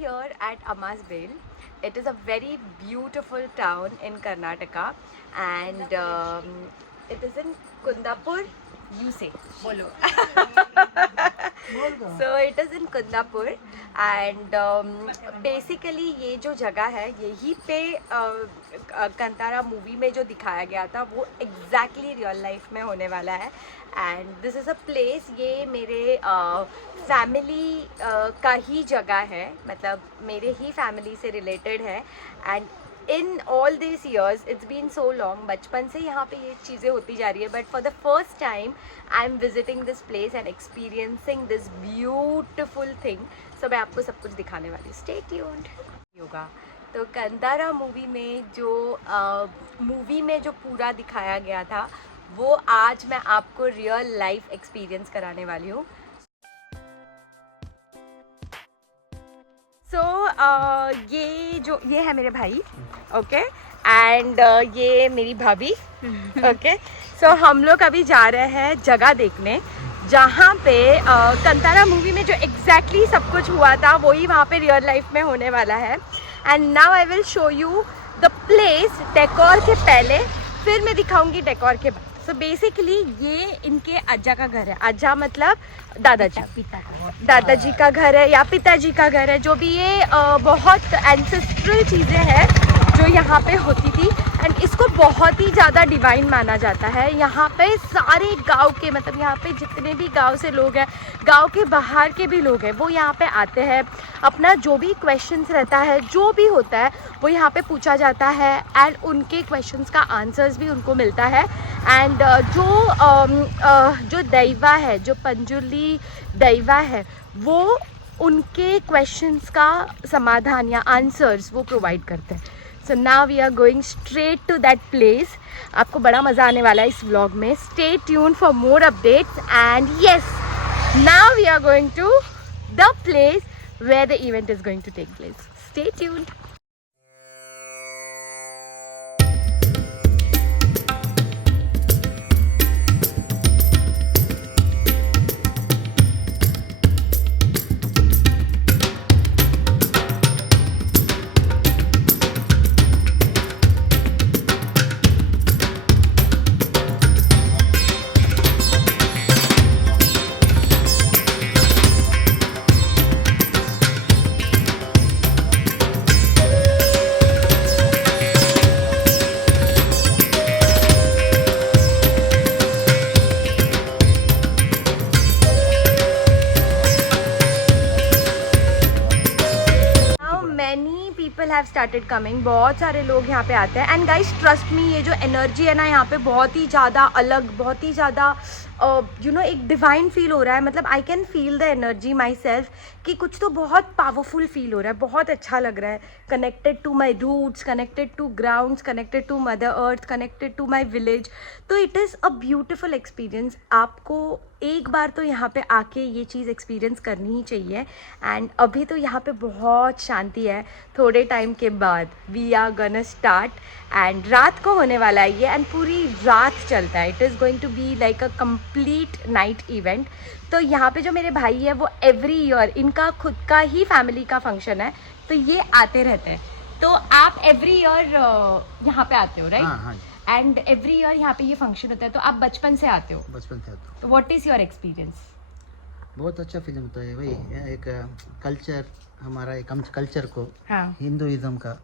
Here at Ammasvale. It is a very beautiful town in Karnataka, and it is in Kundapur. You say, bolo. So it is in Kundapur, and basically ये जो जगह है यहीं पे Kantara movie में जो दिखाया गया था वो exactly रियल लाइफ में होने वाला है. And this is a place, ये मेरे फैमिली का ही जगह है, मतलब मेरे ही फैमिली से रिलेटेड है. And in all this years it's been so long, बचपन से यहाँ पे ये चीज़ें होती जा रही है, but for the first time I am visiting this place and experiencing this beautiful thing. So मैं आपको सब कुछ दिखाने वाली हूँ. Stay tuned. योगा तो कंतारा मूवी में जो पूरा दिखाया गया था वो आज मैं आपको रियल लाइफ एक्सपीरियंस कराने वाली हूँ. ये है मेरे भाई, ओके, एंड ये मेरी भाभी, ओके. सो हम लोग अभी जा रहे हैं जगह देखने जहाँ पे कंतारा मूवी में जो एग्जैक्टली सब कुछ हुआ था वही वहाँ पे रियल लाइफ में होने वाला है. And now I will show you the place decor के पहले, फिर मैं दिखाऊंगी डेकोर के बाद. सो बेसिकली ये इनके अज्जा का घर है. अज्जा मतलब दादाजी का घर है या पिताजी का घर है, जो भी ये बहुत एंसेस्ट्रल चीज़ें हैं जो यहाँ पे होती थी. एंड इसको बहुत ही ज़्यादा डिवाइन माना जाता है. यहाँ पे सारे गांव के, मतलब यहाँ पे जितने भी गांव से लोग हैं, गांव के बाहर के भी लोग हैं, वो यहाँ पे आते हैं. अपना जो भी क्वेश्चंस रहता है, जो भी होता है वो यहाँ पे पूछा जाता है एंड उनके क्वेश्चंस का आंसर्स भी उनको मिलता है. एंड जो दैवा है, जो पंजुली दैवा है, वो उनके क्वेश्चंस का समाधान या आंसर्स वो प्रोवाइड करते हैं. So now we are going straight to that place. आपको बड़ा मज़ा आने वाला है इस व्लॉग में. Stay tune for more updates. And yes, now we are going to the place where the event is going to take place. Stay tuned. Have started coming. बहुत सारे लोग यहाँ पे आते हैं. एंड गाइस ट्रस्ट मी, ये जो energy है ना यहाँ पे बहुत ही ज़्यादा अलग, बहुत ही ज़्यादा एक डिवाइन फील हो रहा है. मतलब I can feel the energy my self कि कुछ तो बहुत पावरफुल फील हो रहा है. बहुत अच्छा लग रहा है. Connected to my roots, connected to grounds, connected to mother earth, connected to my village. तो it is a beautiful experience. आपको एक बार तो यहाँ पे आके ये चीज़ एक्सपीरियंस करनी ही चाहिए. एंड अभी तो यहाँ पे बहुत शांति है. थोड़े टाइम के बाद we are gonna start. And रात को होने वाला है ये, एंड पूरी रात चलता है. It is going to be like a complete night event. तो यहाँ पे जो मेरे भाई है वो एवरी ईयर, इनका खुद का ही फैमिली का फंक्शन है, तो ये आते रहते हैं. तो आप एवरी ईयर यहाँ पे आते हो, राइट? हाँ. एंड एवरी ईयर यहाँ पे ये फंक्शन होता है. तो आप बचपन से आते हो? बचपन से आता हूँ. तो व्हाट इज़ योर एक्सपीरियंस? बहुत अच्छा फीलिंग होता है भाई. एक कल्चर, हमारा एक कल्चर को, हाँ, हिंदुइज्म का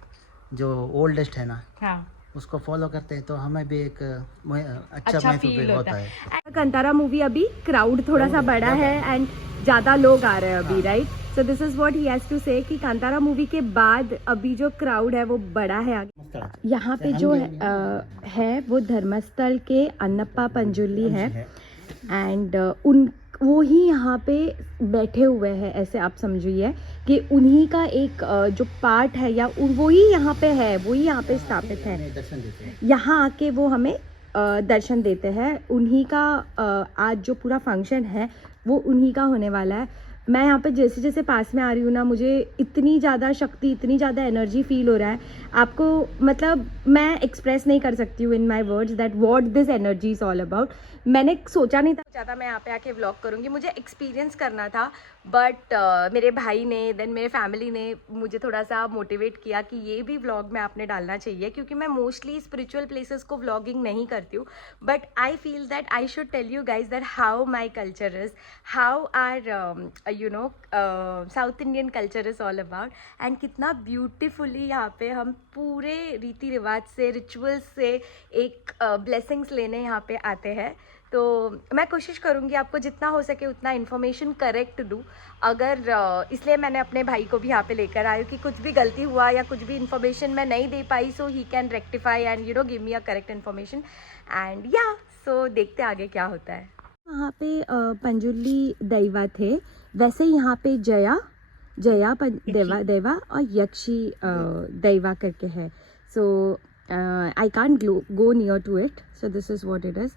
जो ओल्डेस्ट है ना, हाँ, उसको फॉलो करते हैं, तो हमें भी एक अच्छा महसूस होता है. कंतारा मूवी अभी क्राउड थोड़ा सा बड़ा है एंड ज़्यादा लोग आ रहे हैं अभी, right? So this is what he has to say कि कांतारा मूवी के बाद अभी जो क्राउड है वो बड़ा है आगे. यहाँ पे जो है वो धर्मस्थल के अन्नप्पा पंजुली है. एंड वो ही यहाँ पे बैठे हुए हैं, ऐसे आप समझिए कि उन्हीं का एक जो पार्ट है या वो ही यहाँ पे है, वही यहाँ पे स्थापित है. दर्शन देते हैं. यहाँ आके वो हमें दर्शन देते हैं. उन्हीं का आज जो पूरा फंक्शन है वो उन्हीं का होने वाला है. मैं यहाँ पे जैसे जैसे पास में आ रही हूँ ना, मुझे इतनी ज़्यादा शक्ति, इतनी ज़्यादा एनर्जी फील हो रहा है, आपको मतलब मैं एक्सप्रेस नहीं कर सकती हूँ in my words that what this energy is all about. मैंने सोचा नहीं था ज़्यादा मैं यहाँ पे आके व्लॉग करूँगी, मुझे एक्सपीरियंस करना था, बट मेरे भाई ने, देन मेरे फैमिली ने मुझे थोड़ा सा मोटिवेट किया कि ये भी व्लॉग में आपने डालना चाहिए, क्योंकि मैं मोस्टली स्पिरिचुअल प्लेसेस को व्लॉगिंग नहीं करती हूँ, but I feel that I should tell you guys that how my culture is, how our South Indian culture is all about, and कितना ब्यूटिफुली यहाँ पे हम पूरे रीति रिवाज से, रिचुअल्स से एक ब्लेसिंग्स लेने यहाँ पे आते हैं। तो मैं कोशिश करूँगी आपको जितना हो सके उतना इन्फॉर्मेशन करेक्ट दूँ। अगर इसलिए मैंने अपने भाई को भी यहाँ पे लेकर आई कि कुछ भी गलती हुआ या कुछ भी इन्फॉर्मेशन मैं नहीं दे पाई, so he can rectify and give me a correct information, and या सो देखते आगे क्या होता है। वहाँ पे पंजुली दैवा थे, वैसे यहाँ पे जया देवा और यक्षी दैवा करके है। So I can't go near to it, so this is what it is.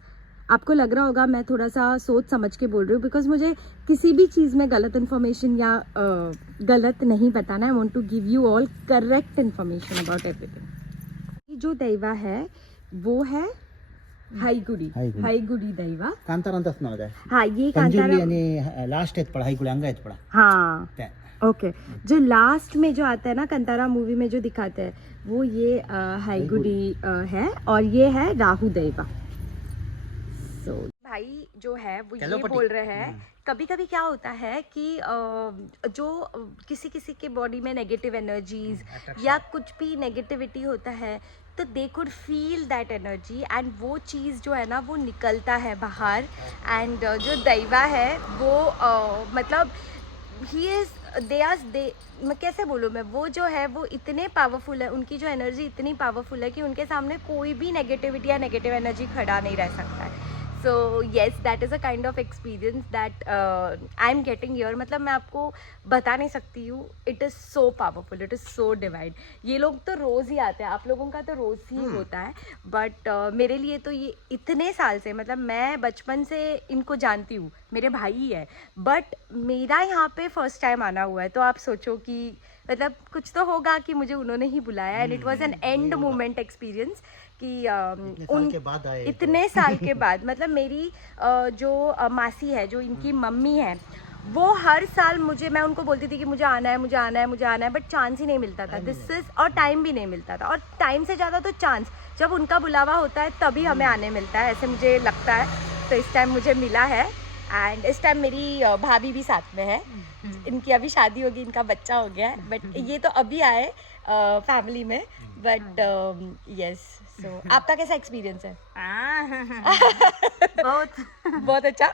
आपको लग रहा होगा मैं थोड़ा सा सोच समझ के बोल रही हूँ, बिकॉज मुझे किसी भी चीज़ में गलत इन्फॉर्मेशन या गलत नहीं बताना। I want to give you all correct information about everything. जो दैवा है वो है हाईगुडी दैवा, कांतारा अंतच नाव आहे. हाँ ये पंजुली कांतारा, आणि लास्ट आहेत पडा हायगुडी अंग आहेत पडा हाँ त्या. ओके जो लास्ट में जो आता है ना कांतारा मूवी में जो दिखाते हैं वो ये हाईगुडी है, और ये है राहु दैवा। So, भाई जो है वो ये बोल रहे हैं कभी कभी क्या होता है कि जो किसी किसी के बॉडी में नेगेटिव एनर्जीज या कुछ भी नेगेटिविटी होता है, तो they could feel that energy, and वो चीज़ जो है ना वो निकलता है बाहर। एंड जो दैवा है वो मतलब ही इज़ दे मैं कैसे बोलूँ मैं, वो जो है वो इतने पावरफुल है, उनकी जो एनर्जी इतनी पावरफुल है कि उनके सामने कोई भी नेगेटिविटी या नेगेटिव एनर्जी खड़ा नहीं रह सकता है। So yes, that is a kind of experience that I am getting here. मतलब मैं आपको बता नहीं सकती हूँ, it is so powerful, it is so divine. ये लोग तो रोज़ ही आते हैं, आप लोगों का तो रोज़ ही होता है, बट मेरे लिए तो ये इतने साल से, मतलब मैं बचपन से इनको जानती हूँ, मेरे भाई ही है, बट मेरा यहाँ पे फर्स्ट टाइम आना हुआ है। तो आप सोचो कि मतलब कुछ तो होगा कि मुझे उन्होंने ही बुलाया, and it was an end moment experience कि इतने साल के बाद मतलब मेरी जो मासी है, जो इनकी मम्मी है, वो हर साल मुझे, मैं उनको बोलती थी कि मुझे आना है, मुझे आना है, मुझे आना है, बट चांस ही नहीं मिलता था। दिस इज, और टाइम भी नहीं मिलता था, और टाइम से ज़्यादा तो चांस, जब उनका बुलावा होता है तभी हमें आने मिलता है, ऐसे मुझे लगता है। तो इस टाइम मुझे मिला है, एंड इस टाइम मेरी भाभी भी साथ में है, इनकी अभी शादी होगी, इनका बच्चा हो गया है, बट ये तो अभी आए फैमिली में, बट यस। सो आपका कैसा एक्सपीरियंस है? बहुत अच्छा।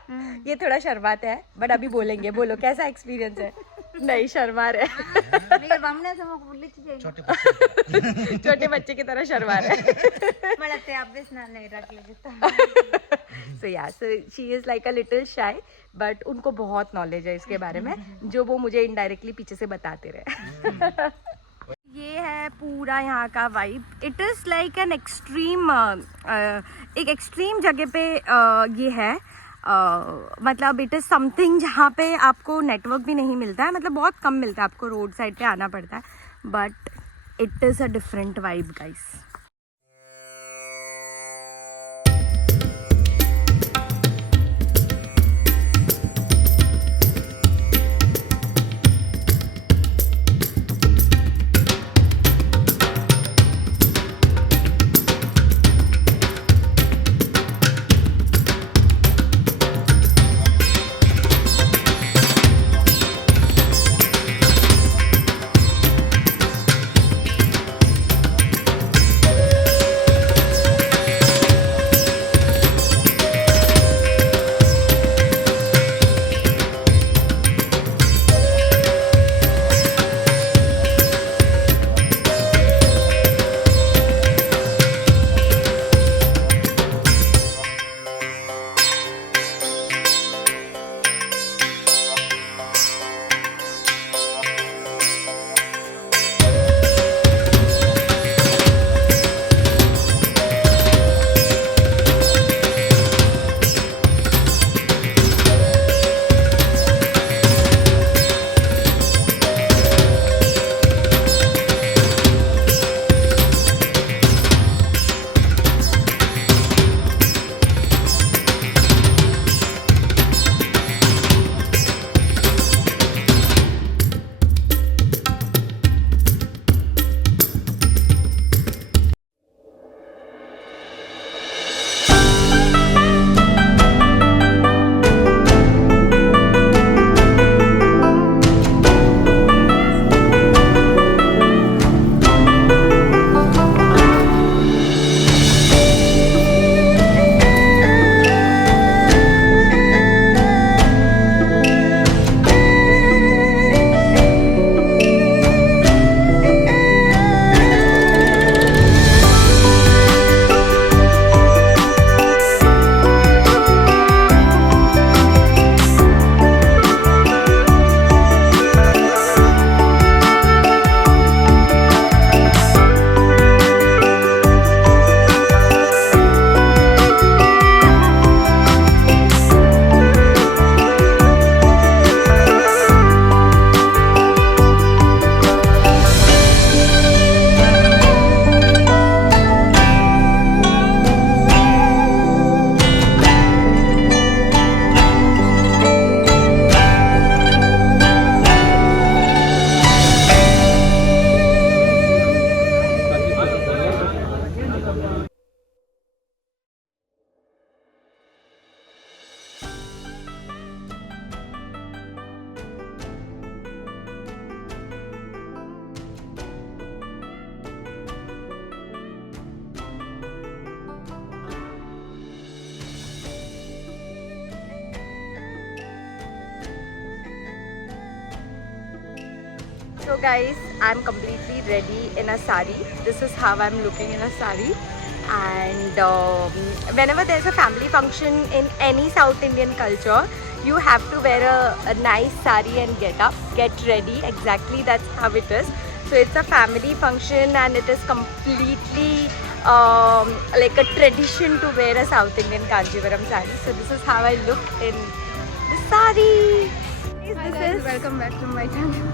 ये थोड़ा शर्माते हैं, बट अभी बोलेंगे, बोलो कैसा एक्सपीरियंस है? नहीं शर्मा रहे छोटे बच्चे की तरह शर्मा रहे। सो या, so she is like a little shy, but उनको बहुत नॉलेज है इसके बारे में, जो वो मुझे इनडायरेक्टली पीछे से बताते रहे। ये है पूरा यहाँ का vibe. It is like an extreme, एक एक्सट्रीम जगह पे ये है, मतलब इट इज़ समथिंग जहाँ पे आपको नेटवर्क भी नहीं मिलता है, मतलब बहुत कम मिलता है, आपको रोड साइड पे आना पड़ता है, but it is a different vibe guys. guys, I'm completely ready in a sari. This is how I'm looking in a sari. And whenever there's a family function in any South Indian culture, you have to wear a nice sari and get ready. Exactly, that's how it is. So it's a family function and it is completely like a tradition to wear a South Indian Kanjivaram sari. So this is how I look in the sari. Hi guys, welcome back to my channel.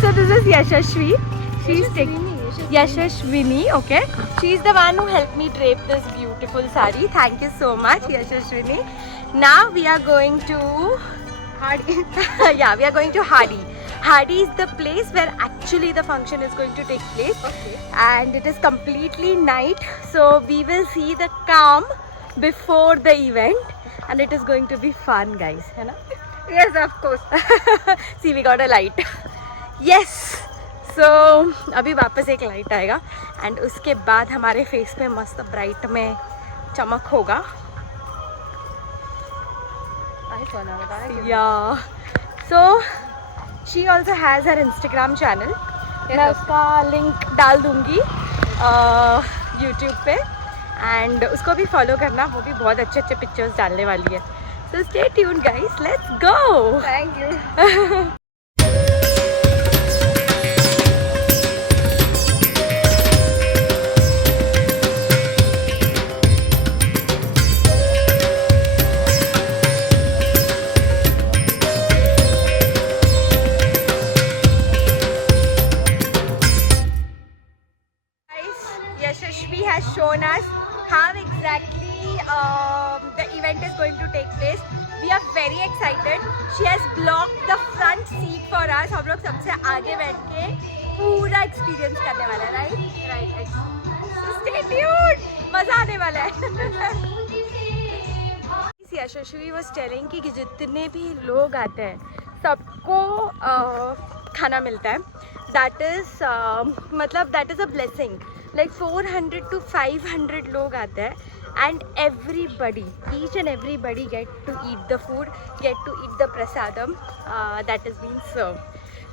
So this is Yashashvi. She's Yashashwini, okay. She's the one who helped me drape this beautiful sari. Thank you so much, Yashashwini. Now we are going to Hardi. Yeah, we are going to Hardi. Hardi is the place where actually the function is going to take place. Okay. And it is completely night, so we will see the calm before the event, and it is going to be fun, guys. है ना? Yes, of course. See, we got a light. Yes. So अभी वापस एक light आएगा and उसके बाद हमारे face पे मस्त ब्राइट में चमक होगा. Nice one, Amita. Yeah. So she also has her Instagram channel. Yes, मैं of उसका लिंक डाल दूंगी YouTube पे एंड उसको भी फॉलो करना. वो भी बहुत अच्छे अच्छे पिक्चर्स डालने वाली है. So stay tuned, guys. Let's go. Thank you. Yashashvi has shown us how exactly the event is going to take place. We are very excited. She has blocked the front seat for us. हम लोग सबसे आगे बैठ के पूरा experience करने वाला है, right? Right. So stay tuned. मजा आने वाला है. Yashashvi was telling कि जितने भी लोग आते हैं सबको खाना मिलता है. That is मतलब that is a blessing. Like 400 to 500 लोग आते हैं and everybody, each and everybody get to eat the food, get to eat the prasadam that is being served.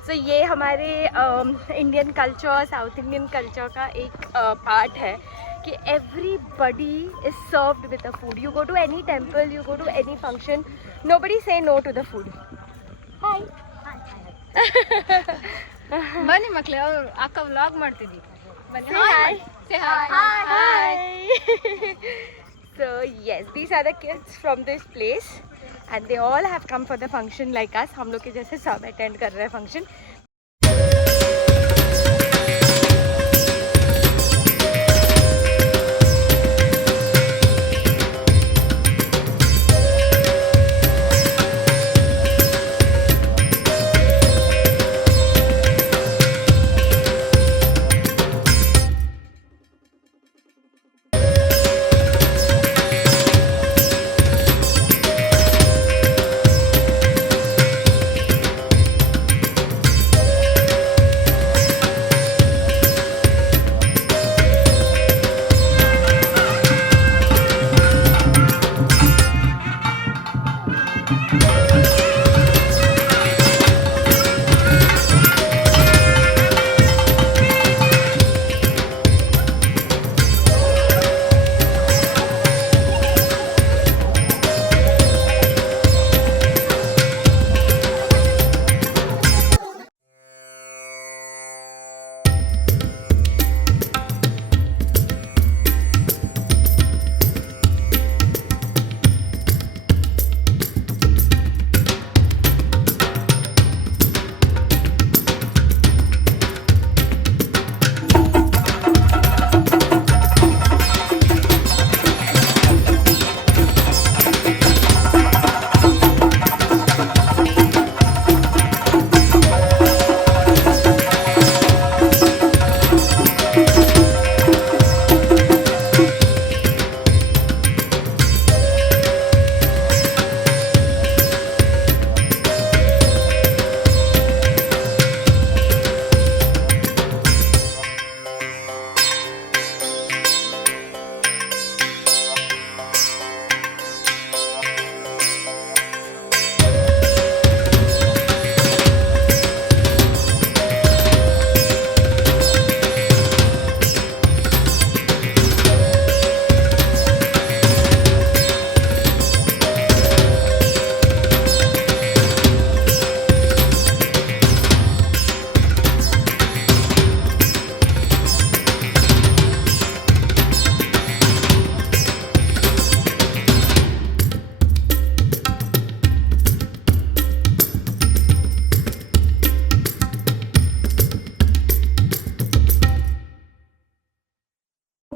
So ये हमारे Indian culture, South Indian culture का एक part है कि everybody is served with the food. You go to any temple, you go to any function, nobody say no to the food. Hi. ಬನ್ನಿ ಮಕ್ಕಳೇ, ಅವ್ರು ಅಕ್ಕ ವ್ಲಾಗ್ ಮಾಡ್ತಿದ್ವಿ. ಬನ್ನಿ. Say hi. Say hi. Hi. So yes, these are the kids from this place and they all have come for the function like us. हम लोग के जैसे सब attend कर रहे हैं function.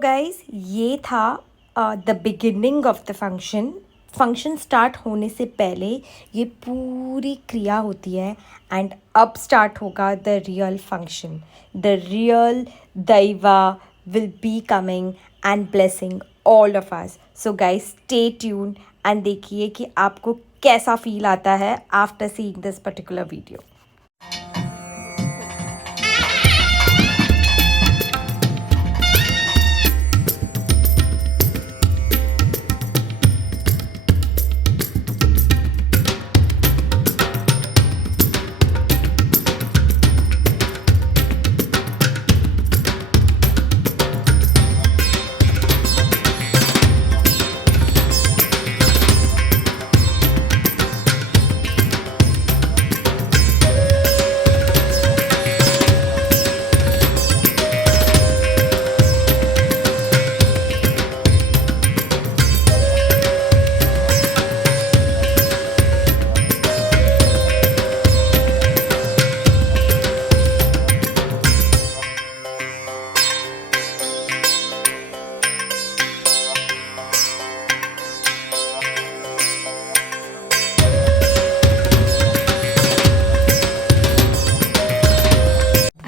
गाइज ये था the beginning of the function. Function start होने से पहले ये पूरी क्रिया होती है एंड अब स्टार्ट होगा the real function. The real daiva will be coming and blessing all of us. So guys stay tune and देखिए कि आपको कैसा फील आता है after seeing this particular video.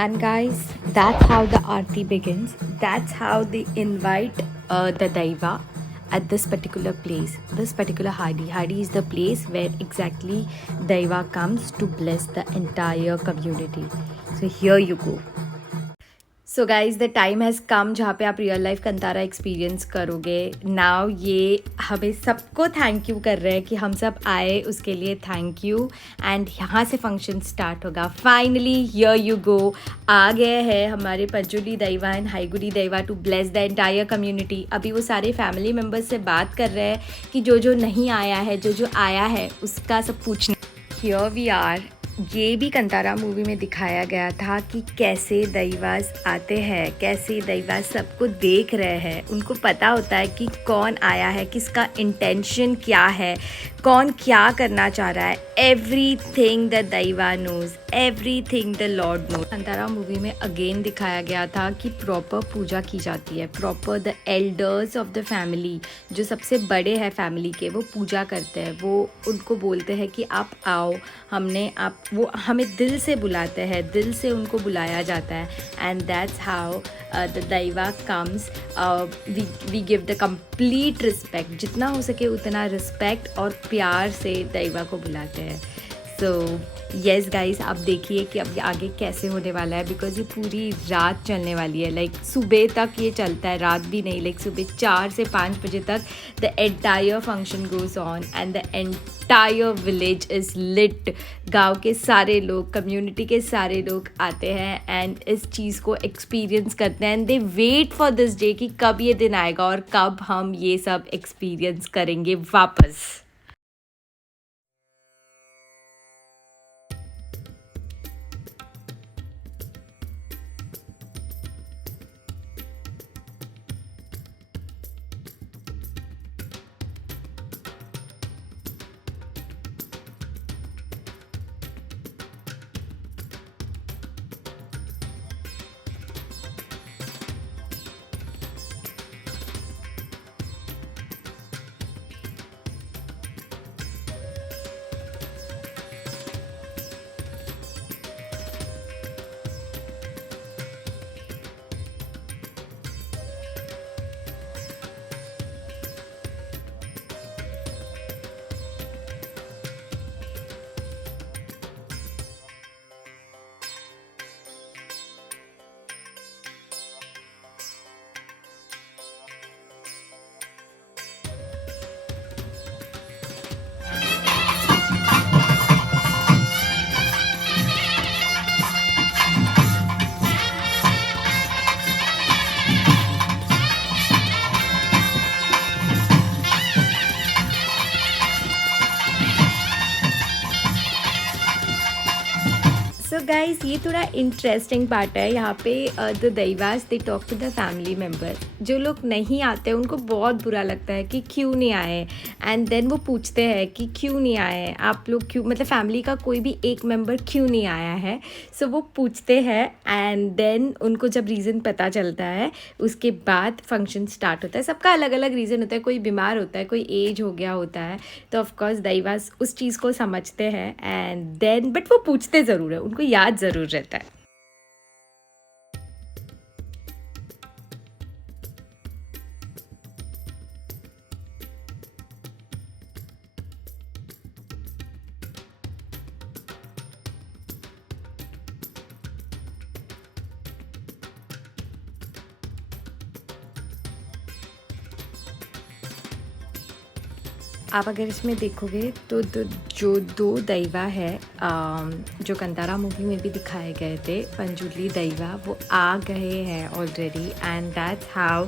And guys, that's how the aarti begins. That's how they invite the Daiva at this particular place. This particular Hadi. Hadi is the place where exactly Daiva comes to bless the entire community. So here you go. So guys the time has come जहाँ पे आप real life Kantara experience करोगे. Now ये हमें सबको thank you कर रहे हैं कि हम सब आए, उसके लिए थैंक यू. एंड यहाँ से फंक्शन स्टार्ट होगा. Finally here you go. आ गए हैं हमारे Panjurli daiva and Haiguli daiva to bless the entire community. अभी वो सारे फैमिली मेम्बर्स से बात कर रहे हैं कि जो नहीं आया है, जो आया है उसका सब पूछना. Here we are. ये भी कंतारा मूवी में दिखाया गया था कि कैसे दैवास आते हैं, कैसे दैवास सबको देख रहे हैं. उनको पता होता है कि कौन आया है, किसका इंटेंशन क्या है, कौन क्या करना चाह रहा है. Everything the daiva knows, everything the lord knows. Kantara movie में अगेन दिखाया गया था कि प्रॉपर पूजा की जाती है. Proper the elders of the family, जो सबसे बड़े हैं फैमिली के, वो पूजा करते हैं. वो उनको बोलते हैं कि आप आओ, वो हमें दिल से बुलाते हैं, दिल से उनको बुलाया जाता है. And that's how the daiva comes. We give the complete respect. जितना हो सके उतना रिस्पेक्ट और प्यार से दैवा को बुलाते हैं. सो येस गाइस, आप देखिए कि अब आगे कैसे होने वाला है. बिकॉज ये पूरी रात चलने वाली है. लाइक सुबह तक ये चलता है, रात भी नहीं. लाइक सुबह 4 से 5 बजे तक the entire function goes on and the entire village is lit. गांव के सारे लोग, कम्युनिटी के सारे लोग आते हैं एंड इस चीज़ को एक्सपीरियंस करते हैं. And they wait for this day कि कब ये दिन आएगा और कब हम ये सब एक्सपीरियंस करेंगे वापस. गाइस ये थोड़ा इंटरेस्टिंग पार्ट है यहाँ पे। The daivas they talk to the family member. जो लोग नहीं आते उनको बहुत बुरा लगता है कि क्यों नहीं आए, एंड देन वो पूछते हैं कि क्यों नहीं आए आप लोग, क्यों, मतलब फैमिली का कोई भी एक मेंबर क्यों नहीं आया है। सो वो पूछते हैं एंड देन उनको जब रीज़न पता चलता है उसके बाद फंक्शन स्टार्ट होता है। सबका अलग अलग रीज़न होता है, कोई बीमार होता है, कोई एज हो गया होता है, तो ऑफकोर्स दैवास उस चीज़ को समझते हैं एंड देन बट वो पूछते ज़रूर है, उनको याद ज़रूर रहता है। आप अगर इसमें देखोगे तो जो दो दैवा है जो कंतारा मूवी में भी दिखाए गए थे, पंजुली दैवा, वो आ गए हैं already and that's how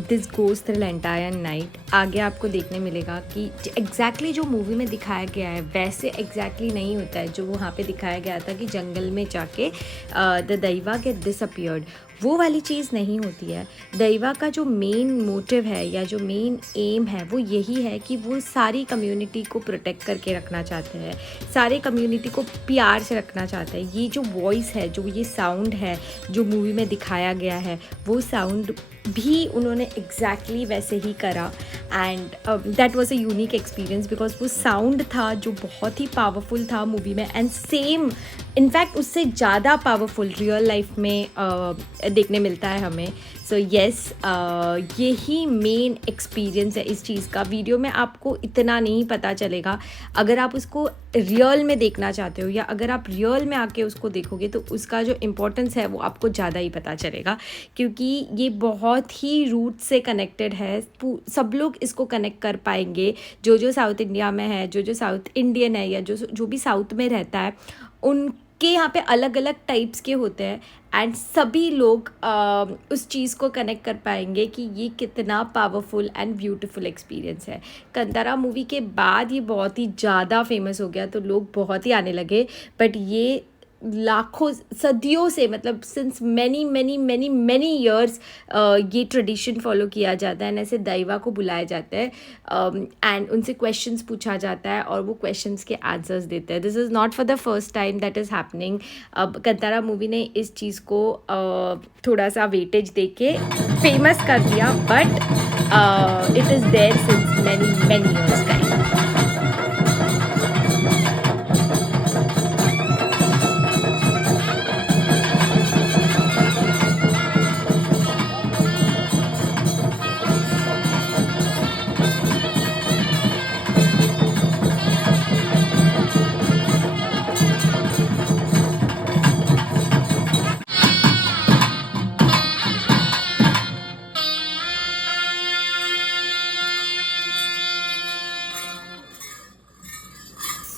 this goes through entire night. आगे आपको देखने मिलेगा कि एग्जैक्टली जो मूवी में दिखाया गया है वैसे एग्जैक्टली नहीं होता है। जो वहाँ पे दिखाया गया था कि जंगल में जाके द दैवा गेट डिसअपियर्ड, वो वाली चीज़ नहीं होती है। दैवा का जो मेन मोटिव है या जो मेन एम है वो यही है कि वो सारी कम्युनिटी को प्रोटेक्ट करके रखना चाहते हैं, सारे कम्युनिटी को प्यार से रखना चाहते हैं। ये जो वॉइस है, जो ये साउंड है जो मूवी में दिखाया गया है, वो साउंड भी उन्होंने एग्जैक्टली वैसे ही करा and that was a unique experience because वो साउंड था जो बहुत ही पावरफुल था मूवी में एंड सेम इनफैक्ट उससे ज़्यादा पावरफुल रियल लाइफ में देखने मिलता है हमें। सो येस, यही मेन एक्सपीरियंस है इस चीज़ का। वीडियो में आपको इतना नहीं पता चलेगा, अगर आप उसको रियल में देखना चाहते हो या अगर आप रियल में आके उसको देखोगे तो उसका जो इम्पोर्टेंस है वो आपको ज़्यादा ही पता चलेगा, क्योंकि ये बहुत ही रूट से कनेक्टेड है। सब लोग इसको कनेक्ट कर पाएंगे, जो साउथ इंडिया में है, जो साउथ इंडियन है या जो भी साउथ में रहता है, उनके यहाँ पे अलग अलग टाइप्स के होते हैं एंड सभी लोग उस चीज़ को कनेक्ट कर पाएंगे कि ये कितना पावरफुल एंड ब्यूटीफुल एक्सपीरियंस है। कंतारा मूवी के बाद ये बहुत ही ज़्यादा फेमस हो गया तो लोग बहुत ही आने लगे, बट ये लाखों सदियों से, मतलब since many many many many years ये ट्रेडिशन फॉलो किया जाता है एंड ऐसे दैवा को बुलाया जाता है एंड उनसे क्वेश्चंस पूछा जाता है और वो क्वेश्चंस के आंसर्स देते हैं। This is not for the first time that is happening. अब कंतारा मूवी ने इस चीज़ को थोड़ा सा वेटेज दे के फेमस कर दिया, but it is there since many many years time.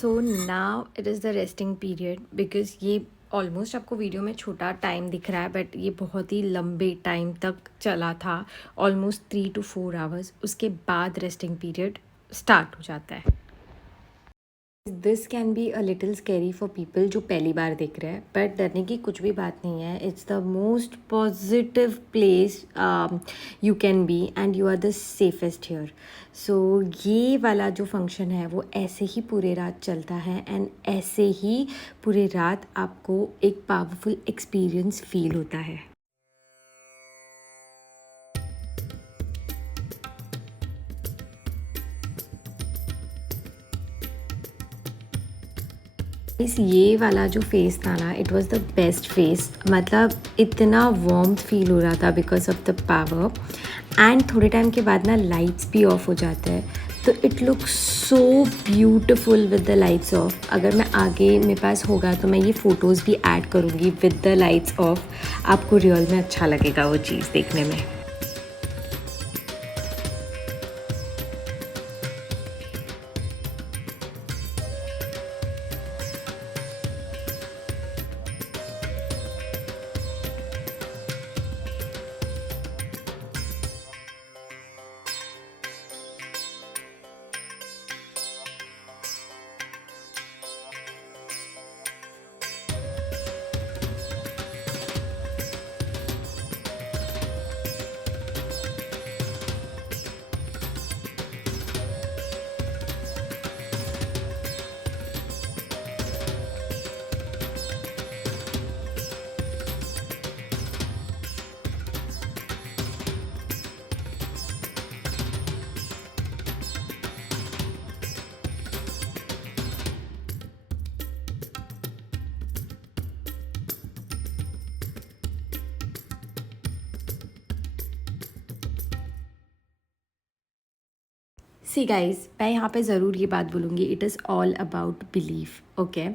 So now it is the resting period because ये ऑलमोस्ट आपको वीडियो में छोटा टाइम दिख रहा है बट ये बहुत ही लंबे टाइम तक चला था, ऑलमोस्ट 3 to 4 आवर्स। उसके बाद रेस्टिंग पीरियड स्टार्ट हो जाता है। This can be a little scary for people जो पहली बार देख रहे हैं, बट डरने की कुछ भी बात नहीं है। It's the most positive place you can be and you are the safest here. So ये वाला जो फंक्शन है वो ऐसे ही पूरे रात चलता है एंड ऐसे ही पूरे रात आपको एक पावरफुल एक्सपीरियंस फील होता है। ये वाला जो फेस था ना, it was the best face. मतलब इतना वार्म फील हो रहा था because of the power and थोड़े टाइम के बाद ना लाइट्स भी ऑफ हो जाते हैं तो it looks so beautiful with the lights off. अगर मैं आगे मेरे पास होगा तो मैं ये फ़ोटोज़ भी ऐड करूँगी विद द लाइट्स ऑफ। आपको रियल में अच्छा लगेगा वो चीज़ देखने में। सी गाइज, मैं यहाँ पे ज़रूर ये बात बोलूँगी, it is all about believe, okay.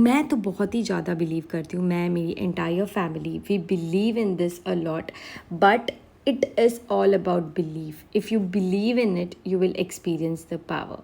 मैं तो बहुत ही ज़्यादा बिलीव करती हूँ, मैं, मेरी entire family, we believe in this a lot, but it is all about belief. If you believe in it, you will experience the power.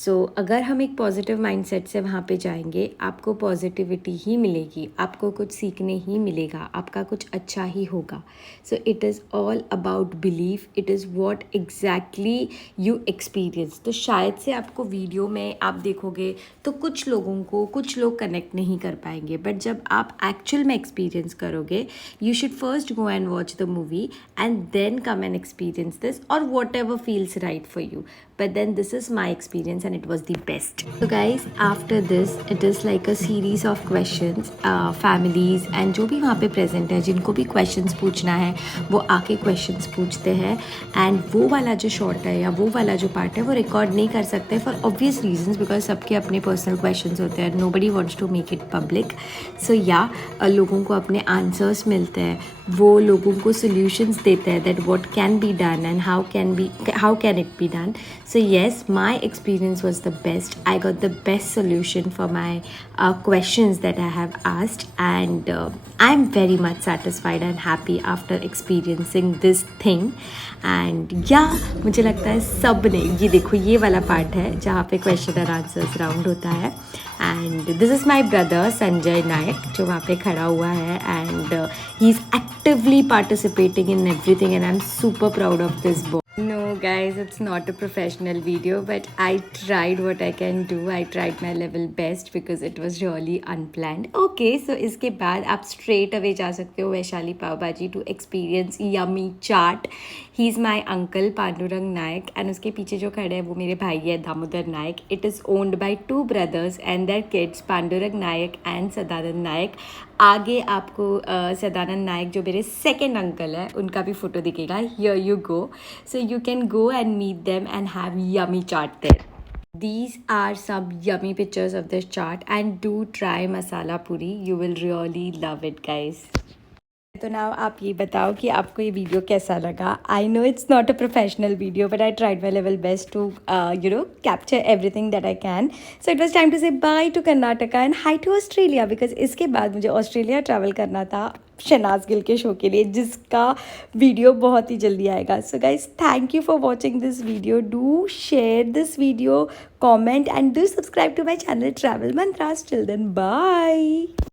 So अगर हम एक पॉजिटिव माइंडसेट से वहाँ पे जाएंगे, आपको पॉजिटिविटी ही मिलेगी, आपको कुछ सीखने ही मिलेगा, आपका कुछ अच्छा ही होगा. So it is all about belief, it is what exactly you experience. तो शायद से आपको वीडियो में आप देखोगे तो कुछ लोगों को कुछ लोग कनेक्ट नहीं कर पाएंगे, बट जब आप एक्चुअल में एक्सपीरियंस करोगे, you should first go and watch the movie and then come and experience this, or whatever feels right for you. But then this is my experience and it was the best. So guys, after this it is like a series of questions. Families and जो भी वहाँ पे present है, जिनको भी questions पूछना है, वो आके questions पूछते हैं. and वो वाला जो short है या वो वाला जो part है, वो record नहीं कर सकते for obvious reasons, because सबके अपने personal questions होते हैं. Nobody wants to make it public. So yeah, लोगों को अपने answers मिलते हैं, वो लोगों को solutions देते हैं that what can be done and how can it be done. So yes, my experience was the best. I got the best solution for my questions that I have asked, and I'm very much satisfied and happy after experiencing this thing. And yeah, मुझे लगता है सब ने, ये देखो ये वाला part है जहाँ पे क्वेश्चन और आंसर्स राउंड होता है. And this is my brother Sanjay Nayak जो वहाँ पे खड़ा हुआ है, and he is actively participating in everything, and I am super proud of this boy. No guys, it's not a professional video, but I tried what I can do. I tried my level best because it was really unplanned. Okay, so इसके बाद आप straight away जा सकते हो वैशाली पाव भाजी to experience yummy chaat. He is my uncle Pandurang Nayak, and उसके पीछे जो खड़े हैं वो मेरे भाई है दामोदर नायक. It is owned by 2 brothers and their kids, Pandurang Nayak and Sadanand नायक. आगे आपको सदानंद नायक जो मेरे सेकेंड अंकल है उनका भी फोटो दिखेगा. Here you go, so you can go and meet them and have yummy chaat there. These are some yummy pictures of this chaat, and do try masala puri. You will really love it, guys. तो now आप ये बताओ कि आपको ये video कैसा लगा. I know it's not a professional video, but I tried my level best to capture everything that I can. So it was time to say bye to Karnataka and hi to Australia, because इसके बाद मुझे Australia travel करना था शहनाज गिल के show के लिए, जिसका video बहुत ही जल्दी आएगा. So guys, thank you for watching this video. Do share this video, comment, and do subscribe to my channel travel mantras. Till then, bye.